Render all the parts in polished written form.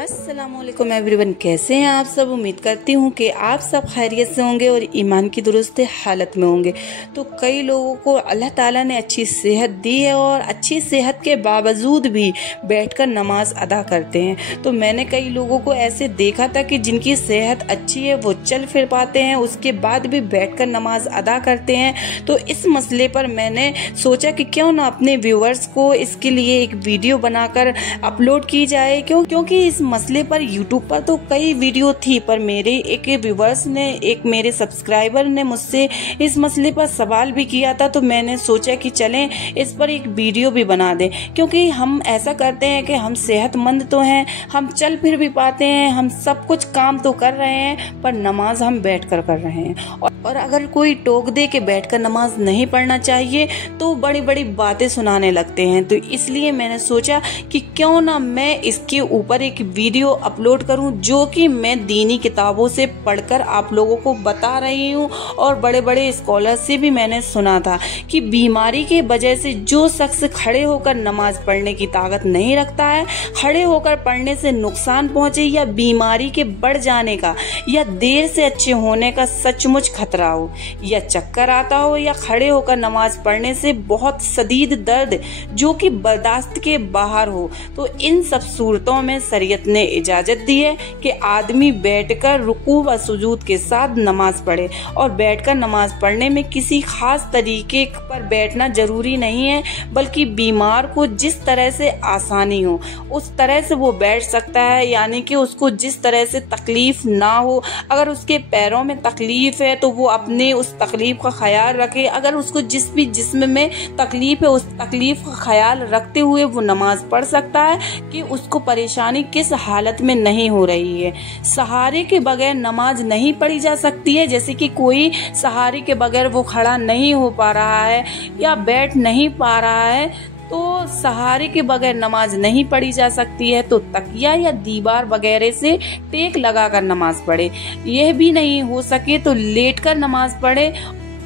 अस्सलामुअलैकुम एवरीवन, कैसे हैं आप सब। उम्मीद करती हूँ कि आप सब खैरियत से होंगे और ईमान की दुरुस्त हालत में होंगे। तो कई लोगों को अल्लाह ताला ने अच्छी सेहत दी है और अच्छी सेहत के बावजूद भी बैठकर नमाज अदा करते हैं। तो मैंने कई लोगों को ऐसे देखा था कि जिनकी सेहत अच्छी है, वो चल फिर पाते हैं, उसके बाद भी बैठकर नमाज अदा करते हैं। तो इस मसले पर मैंने सोचा कि क्यों ना अपने व्यूअर्स को इसके लिए एक वीडियो बनाकर अपलोड की जाए। क्योंकि इस मसले पर यूट्यूब पर तो कई वीडियो थी, पर मेरे एक व्यूवर्स ने, एक मेरे सब्सक्राइबर ने मुझसे इस मसले पर सवाल भी किया था। तो मैंने सोचा कि चलें इस पर एक वीडियो भी बना दें, क्योंकि हम ऐसा करते हैं कि हम सेहतमंद तो हैं, हम चल फिर भी पाते हैं, हम सब कुछ काम तो कर रहे हैं, पर नमाज हम बैठकर कर रहे हैं। और अगर कोई टोक दे के बैठकर नमाज नहीं पढ़ना चाहिए तो बड़ी बड़ी बातें सुनाने लगते हैं। तो इसलिए मैंने सोचा कि क्यों ना मैं इसके ऊपर एक वीडियो अपलोड करूं, जो कि मैं दीनी किताबों से पढ़कर आप लोगों को बता रही हूं। और बड़े बड़े स्कॉलर से भी मैंने सुना था कि बीमारी के वजह से जो शख्स खड़े होकर नमाज पढ़ने की ताकत नहीं रखता है, खड़े होकर पढ़ने से नुकसान पहुंचे या बीमारी के बढ़ जाने का या देर से अच्छे होने का सचमुच खतरा हो, या चक्कर आता हो, या खड़े होकर नमाज पढ़ने से बहुत शदीद दर्द जो कि बर्दाश्त के बाहर हो, तो इन सब सूरतों में शरीयत ने इजाजत दी है कि आदमी बैठकर रुकू व सुजूद के साथ नमाज पढ़े। और बैठकर नमाज पढ़ने में किसी खास तरीके पर बैठना जरूरी नहीं है, बल्कि बीमार को जिस तरह से आसानी हो उस तरह से वो बैठ सकता है, यानी कि उसको जिस तरह से तकलीफ ना हो। अगर उसके पैरों में तकलीफ है तो वो अपने उस तकलीफ का ख्याल रखे, अगर उसको जिस भी जिस्म में तकलीफ है उस तकलीफ का ख्याल रखते हुए वो नमाज पढ़ सकता है कि उसको परेशानी किस हालत में नहीं हो रही है। सहारे के बगैर नमाज नहीं पढ़ी जा सकती है, जैसे कि कोई सहारे के बगैर वो खड़ा नहीं हो पा रहा है या बैठ नहीं पा रहा है, तो सहारे के बगैर नमाज नहीं पढ़ी जा सकती है। तो तकिया या दीवार वगैरह से टेक लगाकर नमाज पढ़े, यह भी नहीं हो सके तो लेटकर नमाज पढ़े।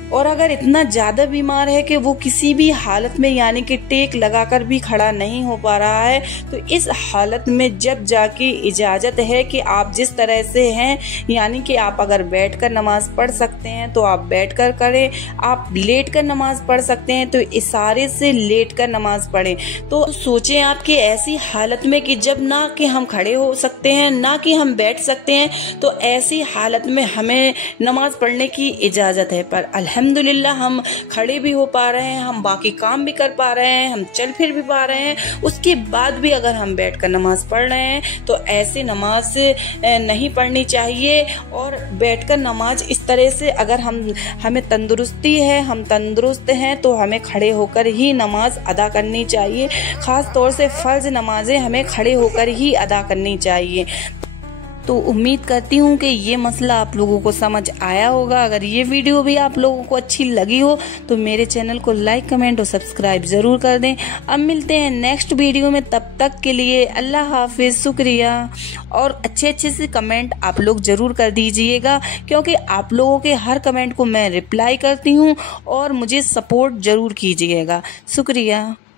और अगर इतना ज्यादा बीमार है कि वो किसी भी हालत में, यानी कि टेक लगाकर भी खड़ा नहीं हो पा रहा है, तो इस हालत में जब जाके इजाजत है कि आप जिस तरह से हैं, यानी कि आप अगर बैठकर नमाज पढ़ सकते हैं तो आप बैठकर करें, आप लेटकर नमाज पढ़ सकते हैं तो इशारे से लेटकर नमाज पढ़ें। तो सोचें आप कि ऐसी हालत में कि जब ना कि हम खड़े हो सकते हैं ना कि हम बैठ सकते हैं, तो ऐसी हालत में हमें नमाज पढ़ने की इजाजत है। पर अल्हम्दुलिल्लाह हम खड़े भी हो पा रहे हैं, हम बाकी काम भी कर पा रहे हैं, हम चल फिर भी पा रहे हैं, उसके बाद भी अगर हम बैठकर नमाज पढ़ रहे हैं तो ऐसे नमाज नहीं पढ़नी चाहिए। और बैठकर नमाज इस तरह से, अगर हमें तंदुरुस्ती है, हम तंदुरुस्त हैं, तो हमें खड़े होकर ही नमाज अदा करनी चाहिए। खास तौर से फर्ज नमाजें हमें खड़े होकर ही अदा करनी चाहिए। तो उम्मीद करती हूँ कि ये मसला आप लोगों को समझ आया होगा। अगर ये वीडियो भी आप लोगों को अच्छी लगी हो तो मेरे चैनल को लाइक, कमेंट और सब्सक्राइब जरूर कर दें। अब मिलते हैं नेक्स्ट वीडियो में, तब तक के लिए अल्लाह हाफिज, शुक्रिया। और अच्छे से कमेंट आप लोग जरूर कर दीजिएगा, क्योंकि आप लोगों के हर कमेंट को मैं रिप्लाई करती हूँ, और मुझे सपोर्ट जरूर कीजिएगा। शुक्रिया।